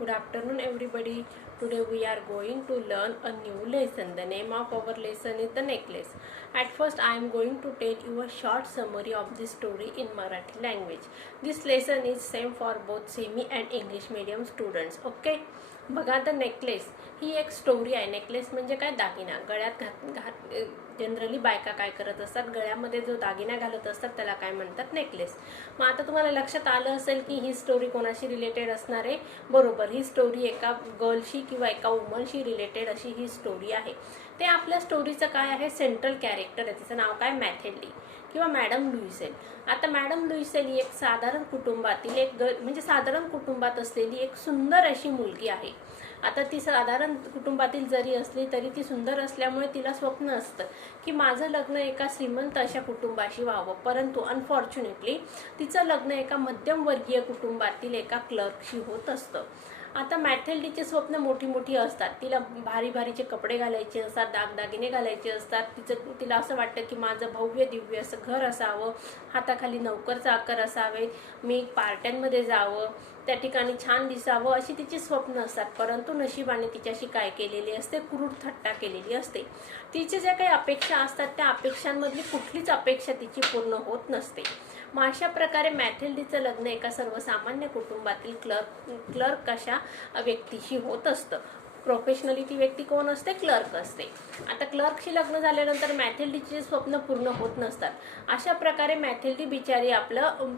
Good afternoon, everybody. Today we are going to learn a new lesson. The name of our lesson is the necklace. At first, I am going to tell you a short summary of this story in Marathi language. This lesson is same for both semi and English medium students. Okay? बघा, the necklace ही एक story आहे. Necklace म्हणजे काय? दागिना. गळ्यात घात generally बायका काय करत असतात, गळ्यामध्ये जो दागिना घालत असतात त्याला काय म्हणतात? नेकलेस. मग आता तुम्हाला लक्षात आलं असेल की ही स्टोरी कोणाशी रिलेटेड असणार आहे? बरोबर, ही स्टोरी एका गर्लशी किंवा एका वुमनशी रिलेटेड अशी ही स्टोरी आहे. ते आपल्या स्टोरीचं काय आहे? सेंट्रल कॅरेक्टर आहे. तिचं नाव काय? मॅथेल्डी किंवा मॅडम लुईसेल. आता मॅडम लुईसेल ही एक साधारण कुटुंबातील म्हणजे साधारण कुटुंबात असलेली एक सुंदर अशी मुलगी आहे. आता ती साधारण कुटुंबातील जरी असली तरी ती सुंदर असल्यामुळे तिला स्वप्न असतं की माझं लग्न एका श्रीमंत अशा कुटुंबाशी व्हावं. परंतु अनफॉर्च्युनेटली तिचं लग्न एका मध्यमवर्गीय कुटुंबातील एका क्लर्कशी होत असतं. आता मॅथेल्डीचे स्वप्न मोठी मोठी असतात. तिला भारी भारीचे कपडे घालायचे असतात, दागदागिने घालायचे असतात. तिला असं वाटतं की माझं भव्य दिव्य असं घर असावं, हाताखाली नौकर चाकर असावे, मी पार्ट्यांमध्ये जावं, त्या ठिकाणी छान दिसावं, अशी तिची स्वप्न असतात. परंतु नशिबाने तिच्याशी काय केलेली असते? क्रूर थट्टा केलेली असते. तिचे ज्या काही अपेक्षा असतात त्या अपेक्षांमधली कुठलीच अपेक्षा तिची पूर्ण होत नसते. मग अशा प्रकारे मॅथेल्डीचं लग्न एका सर्वसामान्य कुटुंबातील क्लर्क अशा व्यक्तीशी होत असतं. प्रोफेशनली ती व्यक्ती कोण असते? क्लर्क असते. आता क्लर्कशी लग्न झाल्यानंतर मॅथेल्डीचे स्वप्न पूर्ण होत नसतात. अशा प्रकारे मॅथेल्डी बिचारी आपलं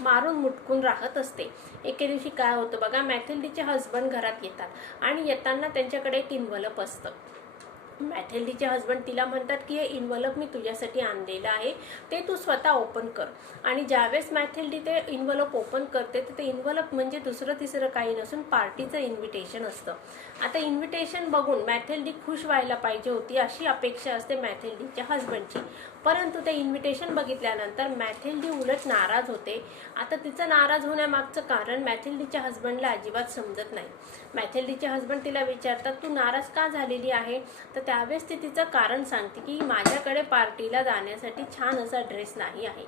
मारून मुटकून राहत असते. एके दिवशी काय होतं बघा, मॅथेल्डीचे हजबंड घरात येतात आणि येताना त्यांच्याकडे एक इन्व्हलप असतं. मॅथेल्डीचे हजबंड तिला म्हणतात की हे इन्व्हलप मी तुझ्यासाठी आणलेलं आहे, ते तू स्वतः ओपन कर. आणि ज्यावेळेस मॅथेल्डी ते इन्व्हलप ओपन करते तर ते इन्व्हलप म्हणजे दुसरं तिसरं काही नसून पार्टीचं इन्व्हिटेशन असतं. आता इन्व्हिटेशन बघून मॅथेल्डी खुश व्हायला पाहिजे होती अशी अपेक्षा असते मॅथेल्डीच्या हजबंडची. परंतु ते इन्व्हिटेशन बघितल्यानंतर मॅथेल्डी उलट नाराज होते. आता तिचं नाराज होण्यामागचं कारण मॅथेल्डीच्या हजबंडला अजिबात समजत नाही. मॅथेल्डीचे हजबंड तिला विचारतात, तू नाराज का झालेली आहे? तर त्यावेळेस ती तिचं कारण सांगते की माझ्याकडे पार्टीला जाण्यासाठी छान असा ड्रेस नाही आहे.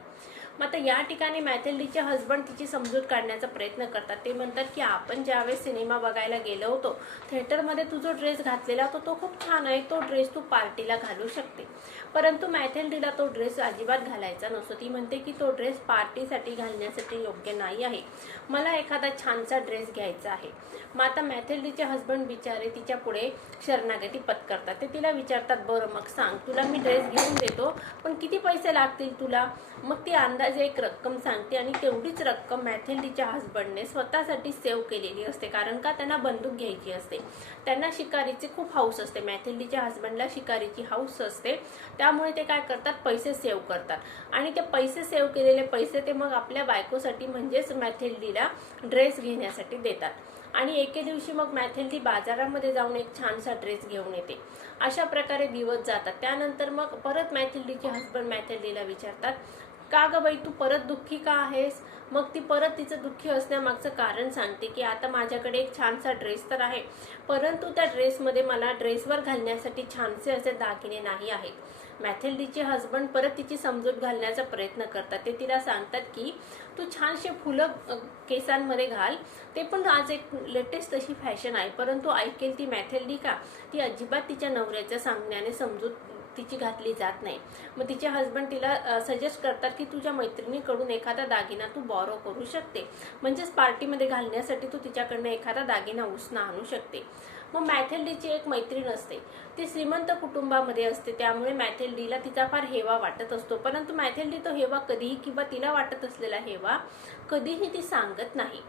मग आता या ठिकाणी मॅथेल्डीचे हजबंड तिची समजूत काढण्याचा प्रयत्न करतात. ते म्हणतात की आपण ज्यावेळेस सिनेमा बघायला गेलो होतो थिएटरमध्ये तू जो ड्रेस घातलेला होता तो खूप छान आहे, तो ड्रेस तू पार्टीला घालू शकते. परंतु मॅथेल्डीला तो ड्रेस अजिबात घालायचा नसतो. ती म्हणते की तो ड्रेस पार्टीसाठी घालण्यासाठी योग्य नाही आहे, मला एखादा छानसा ड्रेस घ्यायचा आहे. मग आता मॅथेल्डीचे हजबंड बिचारे तिच्या पुढे शरणागती पत्करतात. ते तिला विचारतात, बरं मग सांग, तुला मी ड्रेस घेऊन देतो पण किती पैसे लागतील तुला? मग ती अंदाजे एक रक्कम सांगते आणि तेवढीच रक्कम मॅथेल्डीच्या हजबंडने स्वतःसाठी सेव्ह केलेली असते. कारण का? त्यांना बंदूक घ्यायची असते, त्यांना शिकारीची खूप हौस असते. मॅथेल्डीच्या हजबंडला शिकारीची हौस असते, त्यामुळे ते काय करतात? पैसे सेव्ह करतात. आणि ते पैसे सेव्ह केलेले पैसे ते मग आपल्या बायकोसाठी म्हणजेच मॅथेल्डीला ड्रेस घेण्यासाठी देतात. आणि एके दिवशी मग मॅथेल्डी बाजारामध्ये जाऊन एक छानसा ड्रेस घेऊन येते. अशा प्रकारे दिवस जातात. त्यानंतर मग परत मॅथेल्डीचे हजबंड मॅथेल्डीला विचारतात, का ग बाई तू परत दुःखी का आहेस? मग ती परत तिचं दुःखी असण्यामागचं कारण सांगते की आता माझ्याकडे एक छानसा ड्रेस तर आहे, परंतु त्या ड्रेसमध्ये मला ड्रेसवर घालण्यासाठी छानसे असे दागिने नाही आहेत. मॅथेल्डीचे हजबंड परत तिची समजूत घालण्याचा प्रयत्न करतात. ते तिला सांगतात की तू छानसे फुलं केसांमध्ये घाल, ते पण आज एक लेटेस्ट अशी फॅशन आहे. परंतु ऐकेल ती मॅथेल्डी का? ती अजिबात तिच्या नवऱ्याच्या सांगण्याने समजूत तिची घातली जात नाही. मग तिचे हजबंड तिला सजेस्ट करतात की तुझ्या मैत्रिणीकडून एखादा दागिना तू बॉरो करू शकते, म्हणजेच पार्टीमध्ये घालण्यासाठी तू तिच्याकडनं एखादा दागिना उसना आणू शकते. मग मॅथेल्डीची एक मैत्रीण असते, ती श्रीमंत कुटुंबामध्ये असते, त्यामुळे मॅथेल्डीला तिचा फार हेवा वाटत असतो. परंतु मॅथेल्डी तो हेवा कधीही किंवा तिला वाटत असलेला हेवा कधीही ती सांगत नाही.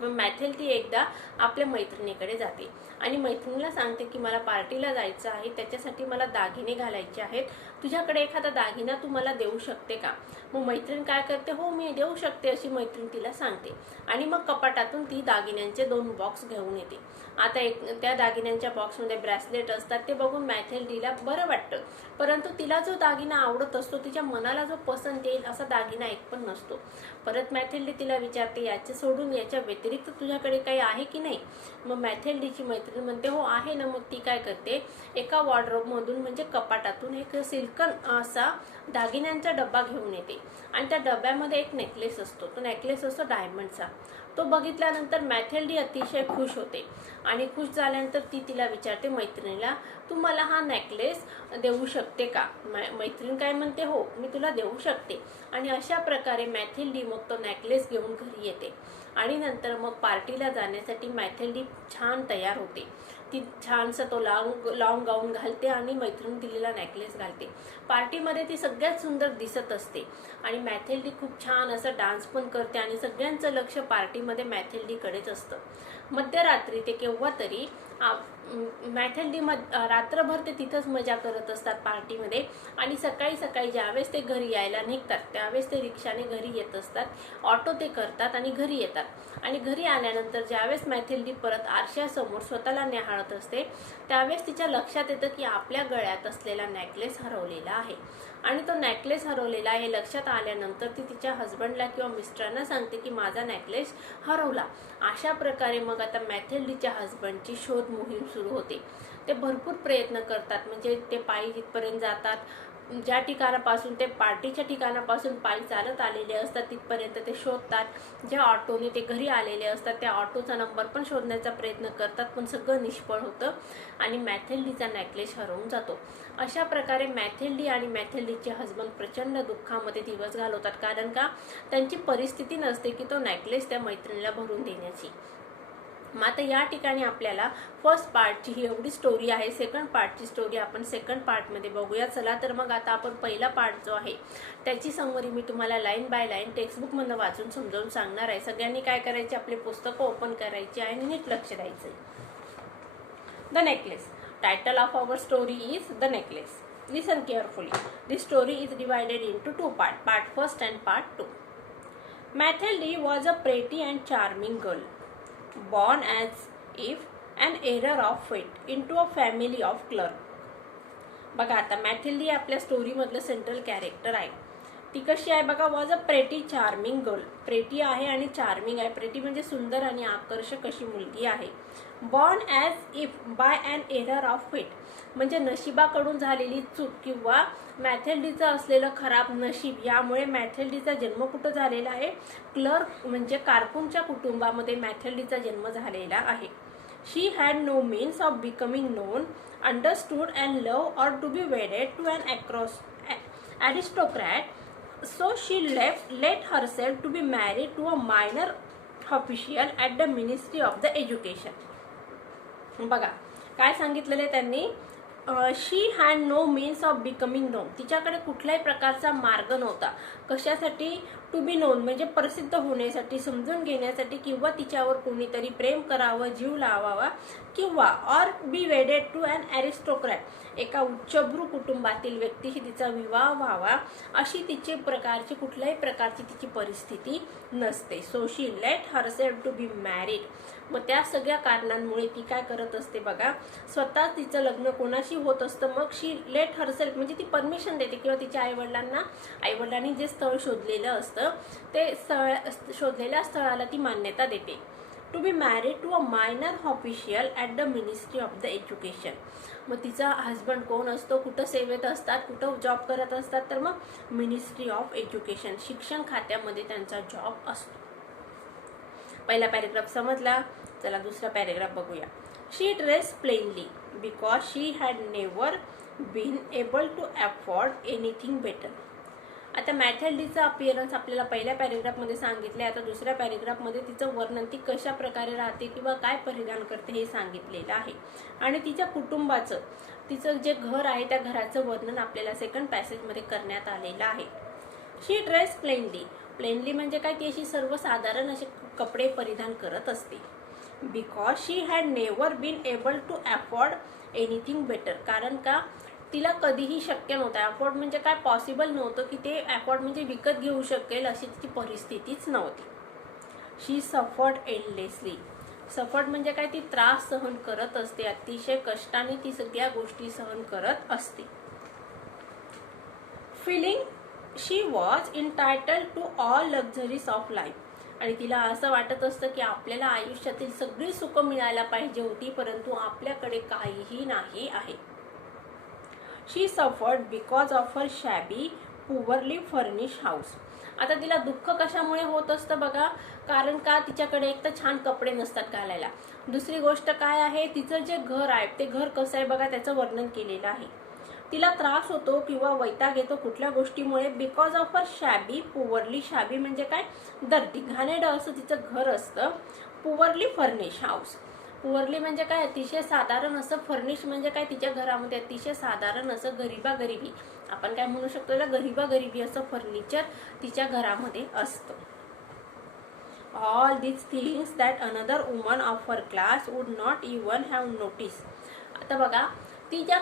मग मॅथेल्डी एकदा आपल्या मैत्रिणीकडे जाते आणि मैत्रिणीला सांगते की मला पार्टीला जायचं आहे, त्याच्यासाठी मला दागिने घालायचे आहेत, तुझ्याकडे एखादा दागिना तू मला देऊ शकते का? मग मैत्रीण काय करते, हो मी देऊ शकते अशी मैत्रीण तिला सांगते. आणि मग कपाटातून ती दागिन्यांचे 2 बॉक्स घेऊन येते. आता त्या दागिन्यांच्या बॉक्समध्ये ब्रेसलेट असतात. ते बघून मॅथेल्डीला बरं वाटतं, परंतु तिला जो दागिना आवडत असतो, तिच्या मनाला जो पसंत येईल असा दागिना एक पण नसतो. परत मॅथेल्डी तिला विचारते, याचे सोडून याच्या व्यतिरिक्त तुझ्याकडे काही आहे की नाही? मग मॅथेल्डीची मैत्रीण म्हणते, हो आहे ना. मग ती काय करते, एका वॉर्डरोबमधून म्हणजे कपाटातून एक सिल्कन असा दागिन्यांचा डब्बा घेऊन येते आणि त्या डब्यामध्ये एक नेकलेस असतो. तो नेकलेस असतो डायमंडचा. तो बघितल्यानंतर मॅथेल्डी अतिशय खुश होते आणि खुश झाल्यानंतर ती तिला विचारते मैत्रिणीला, तू मला हा नेकलेस देऊ शकते का? मैत्रीण काय म्हणते, हो मी तुला देऊ शकते. आणि अशा प्रकारे मॅथेल्डी मग तो नेकलेस घेऊन घरी येते आणि नंतर मग पार्टीला जाण्यासाठी मॅथेल्डी छान तयार होते. ती छानसा तो लॉंग गाऊन घालते आणि मैत्रीण दिलेला नेकलेस घालते. पार्टीमध्ये ती सगळ्यात सुंदर दिसत असते आणि मॅथेल्डी खूप छान असं डान्स पण करते आणि सगळ्यांचं लक्ष पार्टीमध्ये मॅथेल्डीकडेच असतं. मध्यरात्री ते केव्हा तरी मॅथेल्डी रात्रभर ते तिथंच मजा करत असतात पार्टीमध्ये आणि सकाळी सकाळी ज्यावेळेस ते घरी यायला निघतात त्यावेळेस ते रिक्षाने घरी येत असतात. ऑटो ते करतात आणि घरी येतात आणि घरी आल्यानंतर ज्यावेळेस मॅथेल्डी परत आरशासमोर स्वतःला निहाळत असते त्यावेळेस तिच्या लक्षात येतं की आपल्या गळ्यात असलेला नेकलेस हरवलेला आहे आणि तो नेकलेस हरवलेला हे लक्षात आल्यानंतर ती तिच्या हस्बंडला किंवा मिस्टरांना सांगते की माझा नेकलेस हरवला. अशा प्रकारे मग आता मॅथेल्डीच्या हस्बंडची शोध मोहीम सुरू होते. ते भरपूर प्रयत्न करतात, म्हणजे ते पायी तिथपर्यंत जातात, ज्या ठिकाणापासून ते पार्टीच्या ठिकाणापासून पायी चालत आलेले असतात तिथपर्यंत ते शोधतात. ज्या ऑटोने ते घरी आलेले असतात त्या ऑटोचा नंबर पण शोधण्याचा प्रयत्न करतात, पण सगळं निष्फळ होतं आणि मॅथेल्डीचा नेकलेस हरवून जातो. अशा प्रकारे मॅथेल्डी आणि मॅथेल्डीचे हस्बंड प्रचंड दुःखामध्ये दिवस घालवतात, कारण का त्यांची परिस्थिती नसते की तो नेकलेस त्या मैत्रिणीला भरून देण्याची. मग आता या ठिकाणी आपल्याला फर्स्ट पार्टची ही एवढी स्टोरी आहे. सेकंड पार्टची स्टोरी आपण सेकंड पार्टमध्ये बघूया. चला तर मग आता आपण पहिला पार्ट जो आहे त्याची समरी मी तुम्हाला लाईन बाय लाईन टेक्स्टबुकमधून वाचून समजावून सांगणार आहे. सगळ्यांनी काय करायचे, आपले पुस्तकं ओपन करायची आणि नीट लक्ष द्यायचं. The necklace. Title of our story is the necklace. Listen carefully. This story is divided into two part, part first and part 2. Mathilde was a pretty and charming girl, born as if an error of fate into a family of clerks. बघा आता मॅथेल्डी आपल्या स्टोरीमधलं central character आहे. ती कशी आहे बघा, was a pretty charming girl. Pretty आहे आणि चार्मिंग आहे. प्रेटी म्हणजे सुंदर आणि आकर्षक अशी मुलगी आहे. Born as if by an error of fate, म्हणजे नशिबाकडून झालेली चूक किंवा मॅथेल्डीचं असलेलं खराब नशीब यामुळे मॅथेल्डीचा जन्म कुठं झालेला आहे, क्लर्क म्हणजे कारकुनच्या कुटुंबामध्ये मॅथेल्डीचा जन्म झालेला आहे. She had no means of becoming known, understood and love or to be wedded to an aristocrat, so she let herself to be married to a minor official at the Ministry of the Education. बघा काय सांगितलेलं आहे त्यांनी, she had no means of becoming known. तिच्याकडे कुठल्याही प्रकारचा मार्ग नव्हता. कशासाठी? टू बी नोन म्हणजे प्रसिद्ध होण्यासाठी, समजून घेण्यासाठी, किंवा तिच्यावर कोणीतरी प्रेम करावं, जीव लावावा, किंवा ऑर बी वेडेड टू अन ॲरिस्टोक्रॅट, एका उच्चभ्रू कुटुंबातील व्यक्तीशी तिचा विवाह व्हावा, अशी तिची कुठल्याही प्रकारची तिची परिस्थिती नसते. So she let herself to be married. मग त्या सगळ्या कारणांमुळे ती काय करत असते बघा, स्वतः तिचं लग्न कोणाशी होत असतं. मग शी लेट हरसेल्फ म्हणजे ती परमिशन देते, किंवा तिच्या आईवडिलांनी जे स्थळ शोधलेलं असतं ते शोधलेल्या स्थळाला ती मान्यता देते. To be married to a minor official at the ministry of the education. मग तिचा हस्बंड कोण असतो, कुठं सेवेत असतात, कुठं जॉब करत असतात, तर मग मिनिस्ट्री ऑफ एज्युकेशन, शिक्षण खात्यामध्ये त्यांचा जॉब असतो. पहिला पॅरेग्राफ समजला. चला दुसरा पॅरेग्राफ बघूया. She dress plainly because she had never been able to afford anything better. आता मॅथेल्डीचा अपिअरन्स आपल्याला पहिल्या पॅरेग्राफमध्ये सांगितले. आता दुसऱ्या पॅरेग्राफमध्ये तिचं वर्णन, ती कशा प्रकारे राहते किंवा काय परिधान करते हे सांगितलेलं आहे. आणि तिच्या कुटुंबाचं, तिचं जे घर आहे त्या घराचं वर्णन आपल्याला सेकंड पॅसेजमध्ये करण्यात आलेलं आहे. शी ड्रेस प्लेनली. प्लेनली म्हणजे काय, ती अशी सर्वसाधारण असे कपडे परिधान करत असते. Because she had never been able to afford anything better, कारण का तिला कधीही शक्य नव्हतं. अफोर्ड म्हणजे काय, पॉसिबल नव्हतं की ते अफोर्ड म्हणजे विकत घेऊ शकेल अशी तिची परिस्थितीच नव्हती. शी सफर्ड एंडलेसली. सफर्ड म्हणजे काय, ती त्रास सहन करत असते, अतिशय कष्टाने ती सगळ्या गोष्टी सहन करत असते. Feeling she was entitled to all luxuries of life. आणि तिला असं वाटत असतं की आपल्याला आयुष्यातील सगळी सुख मिळायला पाहिजे होती, परंतु आपल्याकडे काहीही नाही आहे. She suffered because of her shabby poorly furnish house. आता तिला दुःख कशामुळे होत असतं बघा, कारण का तिच्याकडे एक तर छान कपडे नसतात घालायला. दुसरी गोष्ट काय आहे, तिचं जे घर आहे ते घर कसं आहे बघा, त्याचं वर्णन केलेलं आहे. तिला त्रास होतो किंवा वैताग येतो कुठल्या गोष्टीमुळे, बिकॉज ऑफ अ शॅबी पुअरली. शॅबी म्हणजे काय, दर्दी घाणेरडं असं तिचं घर असतं. Poorly furnish house. पुअरली म्हणजे काय, अतिशय साधारण असं. फर्निश म्हणजे काय, तिच्या घरामध्ये अतिशय साधारण असं गरिबी, आपण काय म्हणू शकतो त्याला, गरिबी असं फर्निचर तिच्या घरामध्ये असतं. All these things that another woman of her class would not even have noticed. आता बघा, ती ज्या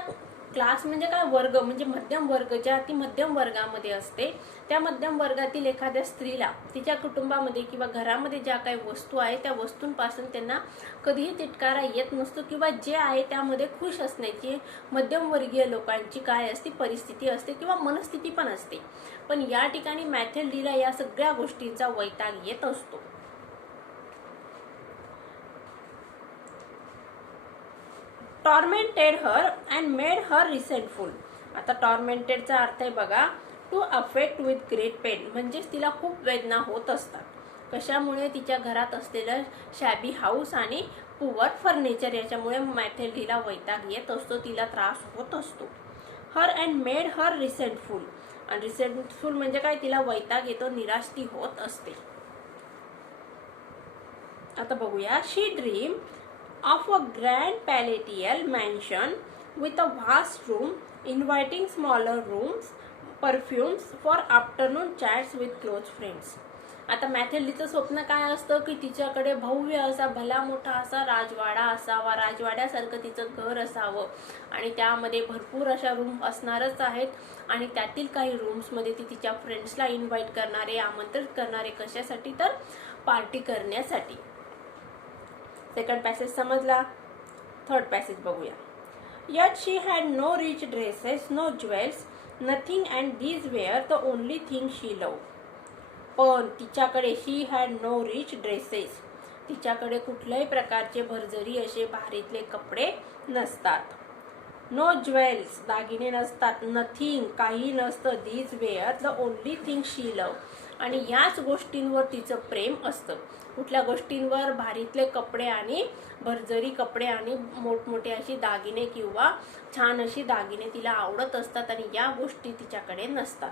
क्लास म्हणजे काय, वर्ग म्हणजे मध्यम वर्ग, ज्या ती मध्यम वर्गामध्ये असते, त्या मध्यम वर्गातील एखाद्या स्त्रीला तिच्या कुटुंबामध्ये किंवा घरामध्ये ज्या काही वस्तू आहे त्या वस्तूंपासून त्यांना कधीही तिटकारा येत नसतो, किंवा जे आहे त्यामध्ये खुश असण्याची मध्यमवर्गीय लोकांची काय असते, परिस्थिती असते किंवा मनस्थिती पण असते. पण या ठिकाणी मॅथेल्डीला या सगळ्या गोष्टींचा वैताग येत असतो. Tormented her and made her resentful. आता टॉर्मेंटेडचा अर्थ आहे बघा, to affect with great pain, म्हणजेच तिला खूप वेदना होत असतात. कशामुळे, तिच्या घरात असलेलं शॅबी हाऊस आणि पुअर फर्निचर याच्यामुळे मॅथेल्डीला वैताग येत असतो, तिला त्रास होत असतो. Her and made her resentful. आणि रिसेंटफुल म्हणजे काय, तिला वैताग येतो, निराश ती होत असते. आता बघूया, शी dream of a grand palatial mansion with a vast room, inviting smaller rooms, perfumes for afternoon chats with close friends. आता मॅथेल्डीचं स्वप्न काय असतं की तिच्याकडे भव्य असा भला मोठा असा राजवाडा असावा, राजवाड्यासारखं तिचं घर असावं आणि त्यामध्ये भरपूर अशा रूम असणारच आहेत. आणि त्यातील काही रूम्समध्ये ती तिच्या फ्रेंड्सला इन्व्हाइट करणारे, आमंत्रित करणारे, कशासाठी तर पार्टी करण्यासाठी. सेकंड पॅसेज समजला. थर्ड पॅसेज बघूया. Yet she had no rich dresses, no jewels, nothing, and these were the only things she loved. पण तिच्याकडे she had no rich dresses. तिच्याकडे कुठल्याही प्रकारचे भरजरी असे भारीतले कपडे नसतात. नो ज्वेल्स, दागिने नसतात. नथिंग, काही नसतं. these were the only things she loved. आणि याच गोष्टींवर तिचं प्रेम असतं. कुठल्या गोष्टींवर, भारीतले कपडे आणि भरजरी कपडे आणि मोठमोठे अशी दागिने किंवा छान अशी दागिने तिला आवडत असतात आणि या गोष्टी तिच्याकडे नसतात.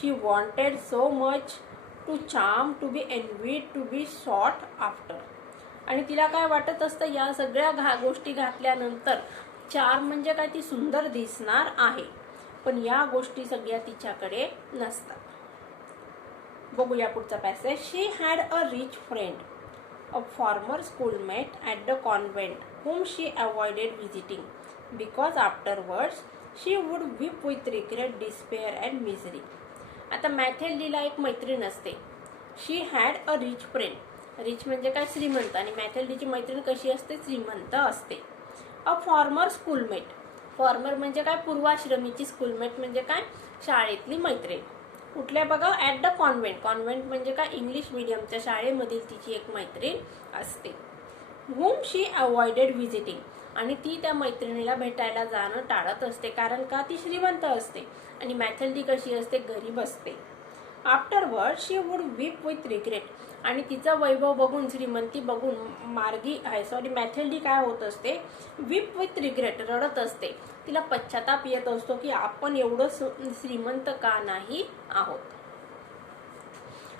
She wanted so much to charm, to be envied, to be sought after. आणि तिला काय वाटत असतं, या सगळ्या गोष्टी घातल्यानंतर चार्म म्हणजे काय, ती सुंदर दिसणार आहे, पण या गोष्टी सगळ्या तिच्याकडे नसतात. बघूया पुढचा passage. She had a rich friend, a former schoolmate at the convent, whom she avoided visiting because afterwards she would weep with regret, despair and misery. आता मॅथेल्डीला एक मैत्रीण असते. She had a rich friend. Rich म्हणजे काय, श्रीमंत. आणि मॅथेल्डीची मैत्रीण कशी असते, श्रीमंत असते. A former schoolmate. फॉर्मर म्हणजे काय, पूर्वाश्रमीची. स्कूलमेट म्हणजे काय, शाळेतली मैत्रीण. कुठल्या बघा, ॲट द कॉन्व्हेंट. कॉन्व्हेंट म्हणजे काय, इंग्लिश मिडियमच्या शाळेमधील तिची एक मैत्रीण असते. whom she avoided visiting. आणि ती त्या मैत्रिणीला भेटायला जाणं टाळत असते, कारण का, ती श्रीमंत असते आणि मॅथेल्डी कशी असते, गरीब असते. Afterward she would weep with regret. आणि तिचा वैभव बघून, श्रीमंती बघून मॅथेल्डी काय होत असते, वीप विथ रिग्रेट, रडत असते. तिला पश्चाताप येत असतो की आपण एवढं श्रीमंत का नाही आहोत.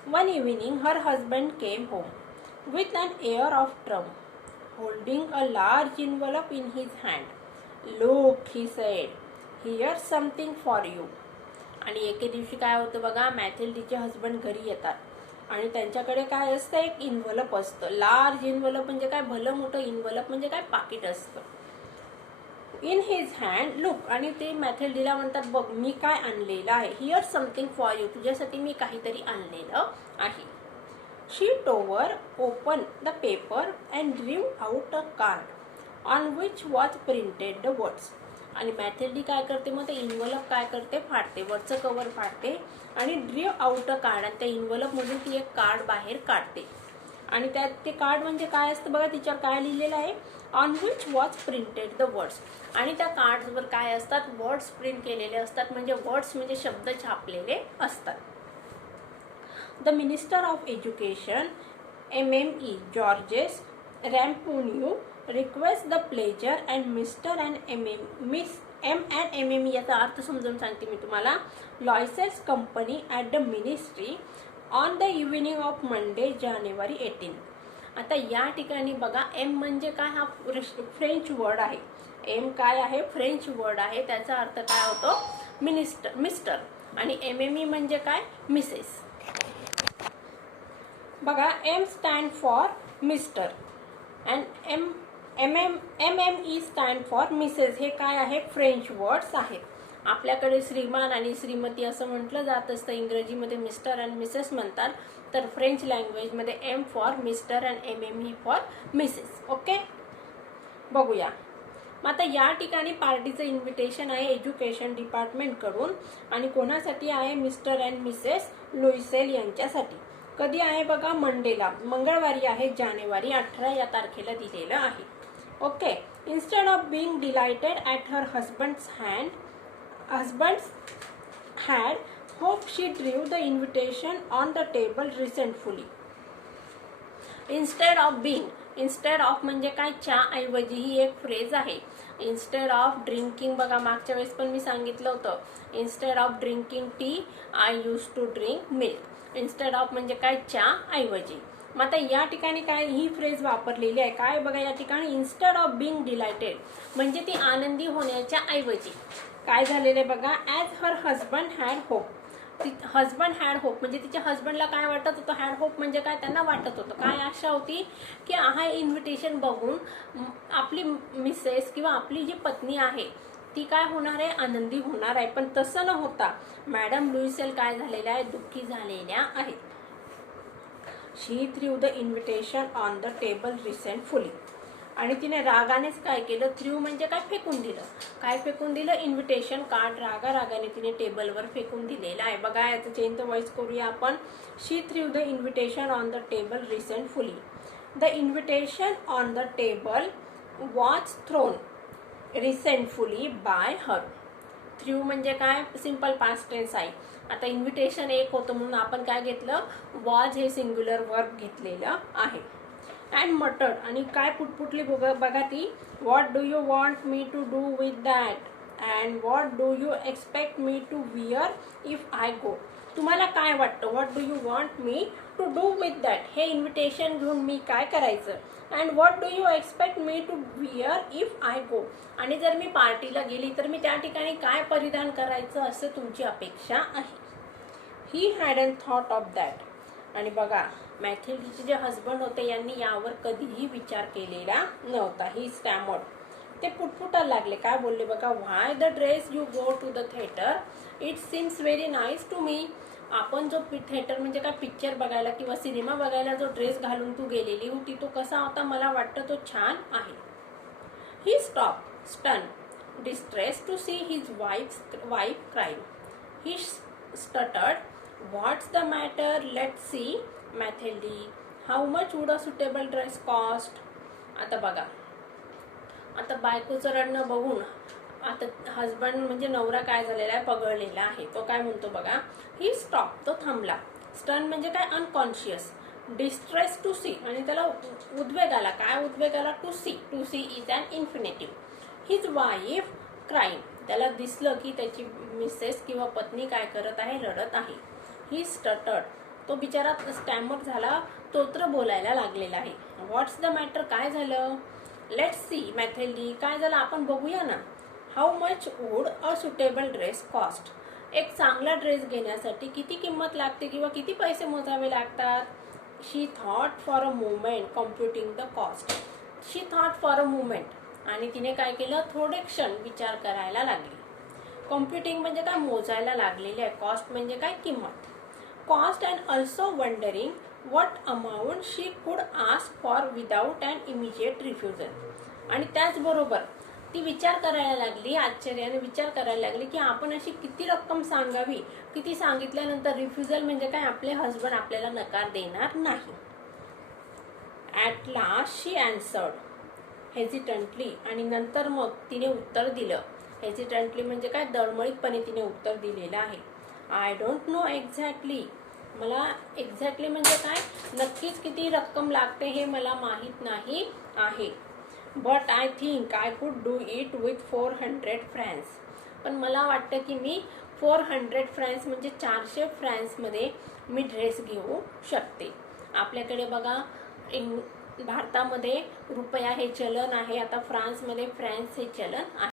One evening her husband came home with an air of triumph, holding a large envelope in his hand. Look, he said, here's something for you. आणि एके दिवशी काय होतं बघा, मॅथेल्डीचे हजबंड घरी येतात आणि त्यांच्याकडे काय असतं, एक इन्व्हलप असतं. लार्ज इन्व्हलप म्हणजे काय, भलं मोठं इन्व्हलप म्हणजे काय, पाकिट असतं. In his hand, look. आणि ते मॅथेल्डीला म्हणतात, बघ मी काय आणलेलं आहे. हिअर समथिंग फॉर यू, तुझ्यासाठी मी काहीतरी आणलेलं आहे. She tore open the paper and drew out a card on which was printed the words. आणि मॅथेल्डी काय करते, मग ते इन्व्हलप काय करते, फाडते, वरचं कवर फाडते आणि ड्रीव आउट अ कार्ड. आणि त्या इन्व्हलप मधून ती एक कार्ड बाहेर काढते. आणि त्यात ते कार्ड म्हणजे काय असतं बघा, तिच्यावर काय लिहिलेलं आहे, on which was printed the words. आणि त्या कार्ड्सवर काय असतात, वर्ड्स प्रिंट केलेले असतात. म्हणजे वर्ड्स म्हणजे शब्द छापलेले असतात. The minister of education MME Georges Ramponneau request the pleasure and mister and miss M&MME याचा अर्थ समजून सांगते मी तुम्हाला. Loisel's company at the ministry on the evening of Monday January 18. आता या ठिकाणी बघा एम म्हणजे काय, हा फ्रेंच वर्ड आहे. एम काय आहे, फ्रेंच वर्ड आहे. त्याचा अर्थ काय होतो, मिस्टर. आणि MME म्हणजे काय, मिसेस. बघा M stand for mister and MME stand for Mrs. हे काय आहे, फ्रेंच वर्ड्स आहेत. आपल्याकडे श्रीमान आणि श्रीमती असं म्हटलं जात असतं. इंग्रजीमध्ये मिस्टर अँड मिसेस म्हणतात, तर फ्रेंच लँग्वेजमध्ये M for mister and MME for Mrs. Okay, बघूया. मग आता या ठिकाणी पार्टीचं इन्व्हिटेशन आहे एज्युकेशन डिपार्टमेंटकडून आणि कोणासाठी आहे, मिस्टर अँड मिसेस लुईसेल यांच्यासाठी. कधी आहे बघा, मंडेला, मंगळवारी आहे, जानेवारी 18 या तारखेला दिलेलं आहे. Okay. Instead of being delighted at her husband's had hope she drew the invitation on the table resentfully. Instead of being, instead of म्हणजे काय, च्या ऐवजी ही एक फ्रेज आहे. इन्स्टेड ऑफ ड्रिंकिंग, बघा मागच्या वेळेस पण मी सांगितलं होतं, instead of drinking tea I use to drink milk. Instead of म्हणजे काय, च्या ऐवजी. मग आता या ठिकाणी काय ही फ्रेज वापरलेली आहे, काय बघा या ठिकाणी, इन्स्टेड ऑफ बीइंग डिलाइटेड म्हणजे ती आनंदी होण्याच्या ऐवजी काय झालेलं आहे बघा, as her husband had hope. Husband had hope म्हणजे तिच्या हजबंडला काय वाटत होतं, हॅड होप म्हणजे काय, त्यांना वाटत होतं, काय आशा होती की हा इन्व्हिटेशन बघून आपली मिसेस किंवा आपली जी पत्नी आहे ती काय होणार आहे, आनंदी होणार आहे. पण तसं न होता मॅडम लुईसेल काय झालेल्या आहे, दुःखी झालेल्या आहेत. She threw the invitation on the table resentfully. आणि तिने रागानेच काय केलं, थ्रू म्हणजे काय, फेकून दिलं. काय फेकून दिलं, इन्व्हिटेशन कार्ड रागाने तिने टेबलवर फेकून दिलेलं आहे. बघा याचं चेंज द वॉइस करूया आपण. She threw the invitation on the table resentfully. The invitation on the table was thrown resentfully by her. Threw म्हणजे काय, सिंपल पास्ट टेन्स आहे. आता इन्व्हिटेशन एक होतं म्हणून आपण काय घेतलं, वॉज हे सिंग्युलर वर्ब घेतलेलं आहे. अँड मटर्ड आणि काय पुटपुटली बघा ती, what do you want me to do with that and what do you expect me to wear if I go. तुम्हाला काय वाटतं, what do you want me to do with that, हे इन्व्हिटेशन घेऊन मी काय करायचं. And what do you expect me to wear if I go, आणि जर मी पार्टीला गेली तर मी त्या ठिकाणी काय परिधान करायचं असं तुमची अपेक्षा आहे. ही हॅडन थॉट ऑफ दॅट. आणि बघा मॅथिल्डीचे जे हजबंड होते यांनी यावर कधीही विचार केलेला नव्हता. ही स्टॅमर्ड. ते पुटपुटायला लागले, काय बोलले बघा, why the dress you go to the theatre it seems very nice to me. आपण जो थिएटर म्हणजे काय, पिक्चर बघायला किंवा सिनेमा बघायला जो ड्रेस घालून तू गेलेली होती तो कसा होता, मला वाटतं तो छान आहे. He stop stun distress to see his wife crying. He stuttered, what's the matter, let's see Mathilde, how much would a suitable dress cost. आता बघा, आता बायकोचं रडणं बघून आता हजबंड म्हणजे नवरा काय झालेला आहे, पगळलेला आहे. तो काय म्हणतो बघा, ही स्टॉप, तो थांबला. स्टन म्हणजे काय, अनकॉन्शियस. डिस्ट्रेस टू सी आणि त्याला उद्वेग आला. काय उद्वेग आला, to see. To see is an infinitive. His wife crying, त्याला दिसलं की त्याची मिसेस किंवा पत्नी काय करत आहे, रडत आहे. ही स्टटर्ड, तो बिचारा स्टॅमर झाला, तोत्र बोलायला लागलेला आहे. व्हॉट्स द मॅटर, काय झालं. लेट्स सी मॅथेल्डी, काय झालं आपण बघूया ना. How much would a suitable dress cost, एक चांगला ड्रेस घेण्यासाठी किती किंमत लागते किंवा किती पैसे मोजावे लागतात. She thought for a moment computing the cost. She thought for a moment, आणि तिने काय केलं, थोडे क्षण विचार करायला लागली. कॉम्प्युटिंग म्हणजे काय, मोजायला लागलेले आहे. कॉस्ट म्हणजे काय, किंमत. Cost and also wondering what amount she could ask for without and immediate refusal. आणि त्याचबरोबर ती विचार करायला लागली, आश्चर्याने विचार करायला लागली की आपण अशी किती रक्कम सांगावी, किती सांगितल्यानंतर रिफ्युजल म्हणजे काय, आपले हजबंड आपल्याला नकार देणार नाही. ॲट लास्ट शी ॲन्सर्ड हेजिटंटली, आणि नंतर मग तिने उत्तर दिलं. हेजिटंटली म्हणजे काय, दळमळीतपणे तिने उत्तर दिलेलं आहे. आय डोंट नो एक्झॅक्टली मला एक्झॅक्टली म्हणजे काय नक्कीच किती रक्कम लागते हे मला माहीत नाही आहे. But I think I could do it with 400 francs. पण मला वाटतं की मी 400 फ्रँक्स म्हणजे 400 फ्रँक्समध्ये मी ड्रेस घेऊ शकते. आपल्याकडे बघा भारतामध्ये रुपया हे चलन आहे, आता फ्रान्समध्ये फ्रँक्स हे चलन आहे.